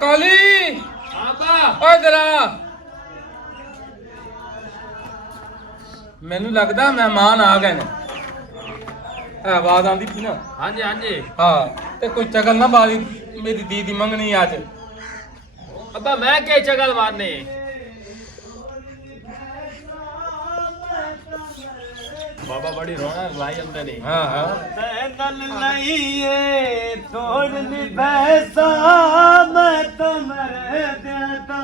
ਕਾਲੀ ਓਏ ਜਰਾ ਮੈਨੂੰ ਲੱਗਦਾ ਮਹਿਮਾਨ ਆ ਗਏ ਨੇ ਆਵਾਜ਼ ਆਂਦੀ ਪਈ ਨਾ ਹਾਂਜੀ ਹਾਂਜੀ ਹਾਂ ਤੇ ਕੋਈ ਚਗਲ ਨਾ ਬਾਲੀ ਮੇਰੀ ਦੀਦੀ ਮੰਗਣੀ ਅੱਜ ਅੱਬਾ ਮੈਂ ਕੀ ਚਗਲ ਮਾਰਨੇ ਬਾਬਾ ਬੜੀ ਰੌਣਕ ਲਾਈ ਜਾਂਦੇ ਨੇ ਹਾਂ ਹਾਂ ਤੈਨਲ ਲਈਏ ਤੋੜ ਨੀ ਪੈਸਾ ਮੈਂ ਤੁਮਰੇ ਦੇਤਾ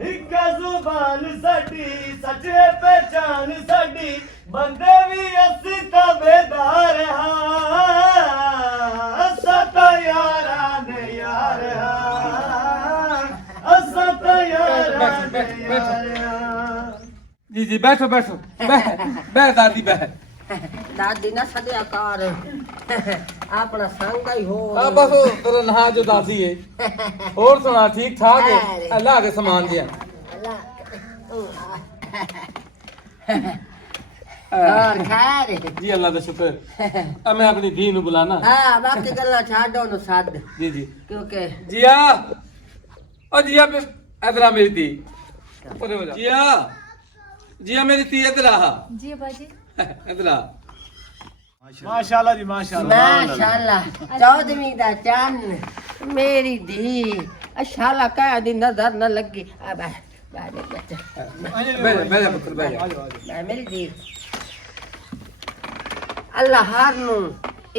ਇੱਕ ਜ਼ੁਬਾਨ ਸਾਡੀ ਸੱਚੇ ਪਹਿਚਾਨ ਸਾਡੀ ਬੰਦੇ ਵੀ ਅਸੀਂ ਤਬੇਦਾਰ ਹਾਂ ਸਤਾ ਯਾਰਾਂ ਨੇ ਯਾਰ ਹਾਂ ਸਤਾ ਯਾਰਾਂ ਨੇ ਯਾਰ जी जी बैठो बैठो बैठ दादी बैठ दादी ना सदया कार अपना संग ही हो बस तेरा नहा जो दादी है और सुना ठीक ठाक है अल्लाह के समान दिया और खैर जी अल्लाह का शुक्र अब मैं अपनी धी नु बुलाना हां बाकी गल्ला छाड़ो नु साद जी जी क्योंकि जिया ओ जिया इधर आ मेरी धी ऊपर हो जा जिया जिया मेरी धी इधर आ जी बाजी इधर आ माशाल्लाह जी माशाल्लाह चौदहवीं दा चन्न मेरी धी अशाला का दी नजर न लगी अब बच्चा बैठ पुत्र बैठ मेरी धी अल्लाह हर नु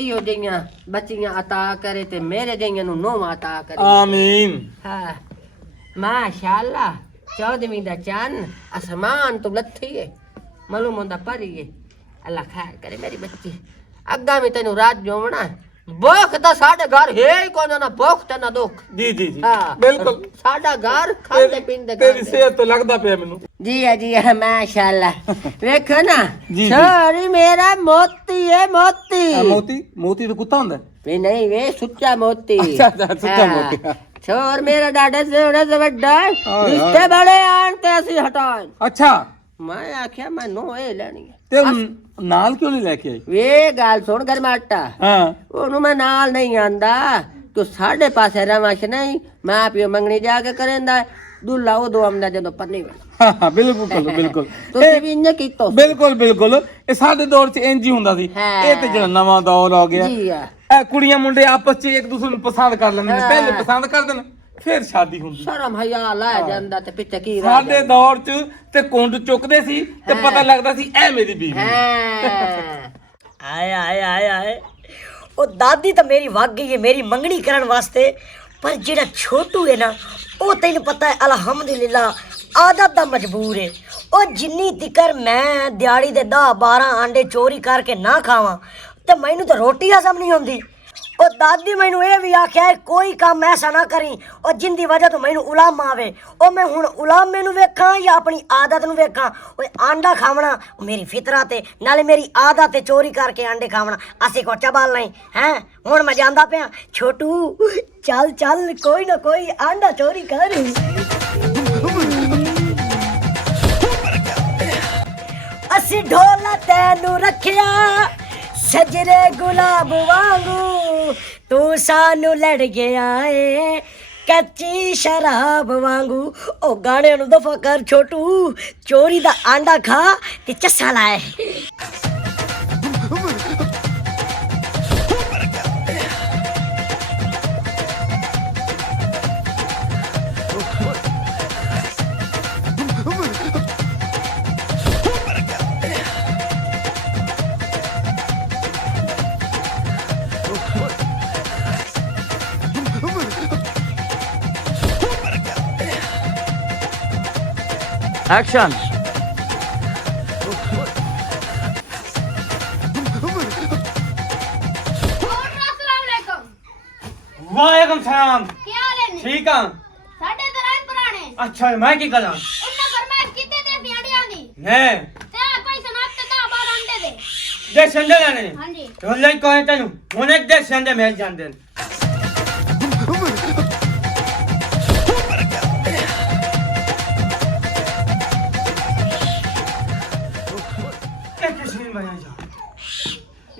इहो जियां बच्चियां अता करे ते मेरे जियां नु नोवा अता करे आमीन हां माशाल्लाह चौदहवीं दा चन्न आसमान तो लथी है मालूम होंदा परी है अल्लाह खैर करे मेरी बच्ची अग्गा में तेनू रात जोवना भूख तो साडे घर है ही कोई ना भूख ते ना दुख जी जी जी हाँ बिल्कुल साडा घर खांदे पींदे तेरी सेहत तो लगदा पे मैनू जी माशाल्लाह देखो ना जी। सॉरी मेरा मोती है मोती मोती मोती तो कुत्ता हुंदा वे नहीं वे सुच्चा मोती अच्छा, अच्छा, सुच्चा हाँ। मोती। छोर मेरा डाडे से होने से बड़ा रिश्ते बड़े आन ते असि हटान अच्छा मैं आख्या मैं नो ए लेनी है ते नाल क्यों नहीं लेके आई वे गाल सुन गरमाटा हाँ ओनू मैं नाल नहीं आंदा तो साढ़े पासे रवाश नहीं मैं पियो मंगनी जाके करेंदा दूल्हा उदो आंदा जदों पन्नी वाला हाँ हाँ बिल्कुल बिल्कुल ਤੁਸੀਂ ਵੀ ਇੰਨੇ ਕੀਤਾ ਬਿਲਕੁਲ ਬਿਲਕੁਲ ਇਹ ਸਾਡੇ ਦੌਰ 'ਚ ਇੰਜ ਹੀ ਹੁੰਦਾ ਸੀ ਹਾਂ। ਇਹ ਤੇ ਜਿਹੜਾ ਨਵਾਂ ਦੌਰ ਆ ਗਿਆ ਜੀ ਆ ਇਹ ਕੁੜੀਆਂ ਮੁੰਡੇ ਆਪਸ 'ਚ ਇੱਕ ਦੂਸਰੇ ਨੂੰ ਪਸੰਦ ਕਰ ਲੈਂਦੇ ਨੇ ਪਹਿਲੇ ਪਸੰਦ ਕਰਦੇ ਨੇ ਫਿਰ ਸ਼ਾਦੀ ਹੁੰਦੀ ਸ਼ਰਮ ਹਯਾ ਲਾ ਜਾਂਦਾ ਤੇ ਪਿੱਛੇ ਕੀ ਰਹਿ ਸਾਡੇ ਦੌਰ 'ਚ ਤੇ ਕੁੰਡ ਚੁੱਕਦੇ ਸੀ ਤੇ ਪਤਾ ਲੱਗਦਾ ਸੀ ਇਹ ਮੇਰੀ ਬੀਵੀ ਹਾਂ ਆਏ ਆਏ ਆਏ ਆਏ ਉਹ ਦਾਦੀ ਤਾਂ ਮੇਰੀ ਵਗ ਗਈ ਹੈ ਮੇਰੀ ਮੰਗਣੀ ਕਰਨ ਵਾਸਤੇ ਪਰ ਜਿਹੜਾ ਛੋਟੂ ਹੈ ਨਾ ਉਹ ਤੈਨੂੰ ਪਤਾ ਹੈ ਅਲਹਮਦੁਲਿਲਾ ਆਦਤ ਦਾ ਮਜਬੂਰ ਹੈ ਉਹ ਜਿੰਨੀ ਤਿਕਰ ਮੈਂ ਦਿਹਾੜੀ ਦੇ 10-12 ਆਂਡੇ ਚੋਰੀ ਕਰਕੇ ਨਾ ਖਾਵਾਂ ਤੇ ਮੈਨੂੰ ਤਾਂ ਰੋਟੀ ਹਜ਼ਮ ਨਹੀਂ ਹੁੰਦੀ ਉਹ ਦਾਦੀ ਮੈਨੂੰ ਇਹ ਵੀ ਆਖਿਆ ਕੋਈ ਕੰਮ ਐਸਾ ਨਾ ਕਰੀ ਉਹ ਜਿੰਦੀ ਵਜ੍ਹਾ ਤੋਂ ਮੈਨੂੰ ਉਲਾਮ ਆਵੇ ਉਹ ਮੈਂ ਹੁਣ ਉਲਾਮੇ ਨੂੰ ਵੇਖਾਂ ਜਾਂ ਆਪਣੀ ਆਦਤ ਨੂੰ ਵੇਖਾਂ ਓਏ ਆਂਡਾ ਖਾਵਣਾ ਮੇਰੀ ਫਿਤਰਤ ਹੈ ਨਾਲੇ ਮੇਰੀ ਆਦਤ ਹੈ ਚੋਰੀ ਕਰਕੇ ਆਂਡੇ ਖਾਵਣਾ ਅਸੀਂ ਕੋ ਚਬਾਲ ਨਹੀਂ ਹੈ ਹੁਣ ਮੈਂ ਜਾਂਦਾ ਪਿਆ ਛੋਟੂ ਚੱਲ ਚੱਲ ਕੋਈ ਨਾ ਕੋਈ ਆਂਡਾ ਚੋਰੀ ਕਰ ਅਸੀਂ ਢੋਲਾ ਤੈਨੂੰ ਰੱਖਿਆ सजरे गुलाब वांगू तू सानू लड़ गया है कच्ची शराब वांगू ओ गाने नु दफा कर छोटू चोरी दा आंडा खा ते चस्सा लाए एक्शन वालेकुम सलाम क्या हाल है ठीक है साडे दराज पुराने अच्छा मैं की करा उन्ना फरमाइश कीते ते पियाड़ियां दी ने ते कोई सनात ते 12 अंडे दे दे संदे लाने हां जी तो ले कोई तनु हुने दे संदे मिल जांदे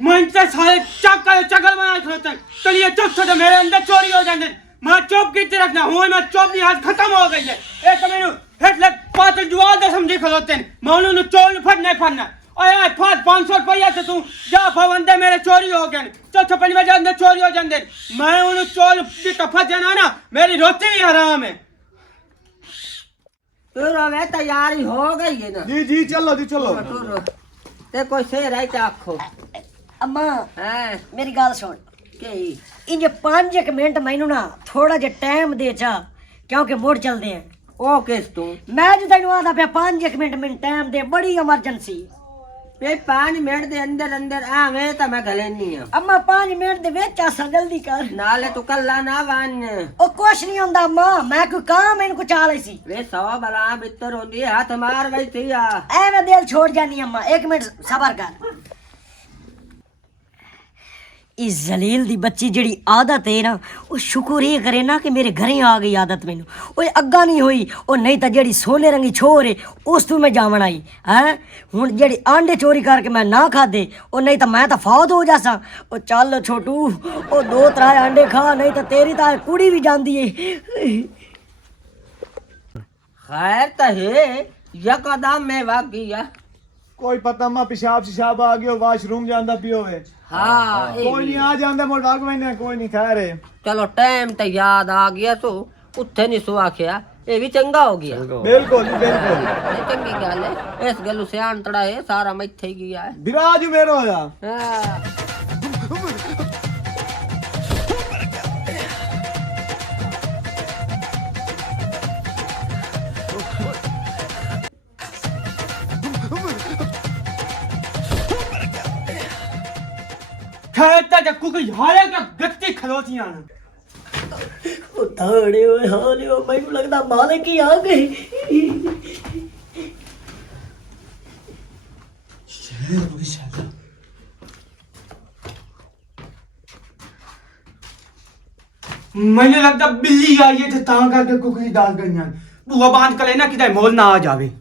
मैं इनसे सारे चकल बना खड़ोते हैं। चलिए चुप छोटे मेरे अंदर चोरी हो जाते हैं। मैं चुप की रखना हूँ मैं चुप नहीं आज खत्म हो गई है एक मेनू हेट लग पात जुआ दे समझी खड़ोते हैं मैं उन्होंने चोर फट नहीं फटना और यार फाट 500 रुपया से तू जा फवंदे मेरे चोरी हो गए चल छपन में अंदर चोरी हो जाते मैं उन्हें चोर की तफत जाना ना मेरी रोटी ही हराम है। तो रवे तैयारी हो गई है ना जी जी चलो जी चलो तो ते कोई शेर है क्या आखो अम्मा हैं मेरी गल सुन के इंज 5 मिनट मैनू ना थोड़ा जिहा टाइम दे चा क्योंकि मुड़ चलते हैं ओ किस तू मैं जो तेन आता पे 5 मिनट मैनू टाइम दे बड़ी इमरजेंसी पे 5 मिनट दे अंदर अंदर आवे तो मैं गले नहीं हूं अम्मा 5 मिनट दे विच आसा जल्दी कर नाले तू कल्ला ना वन ओ कुछ नहीं होंदा अम्मा मैं कोई काम इनको चाल सी वे 100 बला बितर होंदी है हाथ मार गई थी या ऐ मैं दिल छोड़ जानी अम्मा 1 मिनट सबर कर इस जलील दी बच्ची जड़ी आदत है ना वो शुक्र ये करे ना कि मेरे घरे आ गई आदत मैनू ओए अग्गा नहीं हुई और नहीं तो जड़ी सोने रंगी छोर है उस तू मैं जावन आई है हुन जड़ी आंडे चोरी करके मैं ना खादे और नहीं तो मैं तो फौत हो जासा ओ चल छोटू ओ 2-3 आंडे खा नहीं तो तेरी तो कुड़ी भी जांदी है। खैर तो है या कदम में भाग गया कोई पता मा पेशाब शिशाब आ गयो वाशरूम जांदा पियो वे हाँ कोई नहीं आ जांदा मोड़ भाग मैंने कोई नहीं खैर है चलो टाइम तो याद आ गया तो उत्थे नहीं सो आखिया ये भी चंगा हो गया बिल्कुल बिल्कुल ये चंगी गल है इस गल सियान तड़ा है सारा मैं इत्थे ही गया है विराज मेरो होया हाँ। कहता जक्कू को हारे का गत्ती खलोतियां ओ ताड़े ओए हाले ओ मैनू लगदा मालिक ही आ गई। मैंने लगता बिल्ली आई है तो तां करके कुकरी डाल गई बुआ बांध कर लेना कि मोल ना आ जावे।